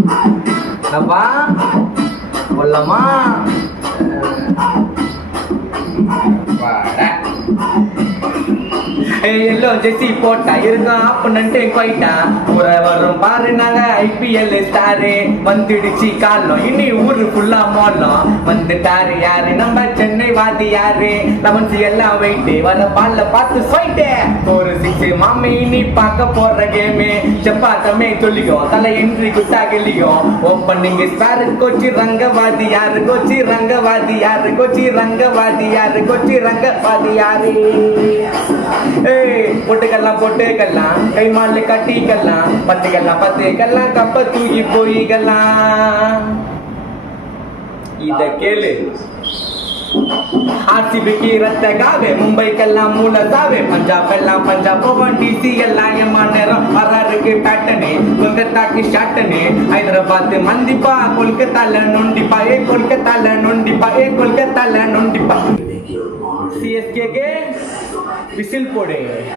என்னப்பா கொல்லமா எல்லாம் ஜெசி போட்டா இருக்கான் அப்பன்ட்டு போயிட்டா ஊர வரும் பாரு நாங்க ஐபிஎல் ஸ்டாரு வந்துடுச்சு காலம் இனி ஊரு ஃபுல்லா மோலம் வந்துட்டாரு யாரு நம்ம சென்னை வாதி யாரு லெவன்ஸ் எல்லாம் வெயிட்டு வர பால்ல பார்த்து போயிட்டு ஒரு சிக்ஸ் மாமி இனி பார்க்க போற கேமு செப்பாத்தமே சொல்லிக்கோ தலை என்ட்ரி குட்டா கெல்லியோ ஓப்பனிங் ஸ்டாரு கோச்சி ரங்கவாதி யாரு கோச்சி ரங்கவாதி யாரு கோச்சி ரங்கவாதி யாரு கோச்சி ரங்கவாதி யாரு போட்டுக்கலாம் கை மாலு கட்டிக்கலாம் பத்துக்கலாம் கப்ப தூக்கி போயிக்கலாம் இத கேளு ஆர்சிபிக்கு ரத்த காவே மும்பைக்கெல்லாம் மூல தாவே பஞ்சாப் போவன் டிசி எல்லாம் எம்மா நேரம் வர்றாருக்கு பேட்டனே கொல்கத்தாக்கு ஷாட்டனே ஹைதராபாத் மந்திப்பா கொல்கத்தால நொண்டிப்பா சிஎஸ்கே விசில் போடு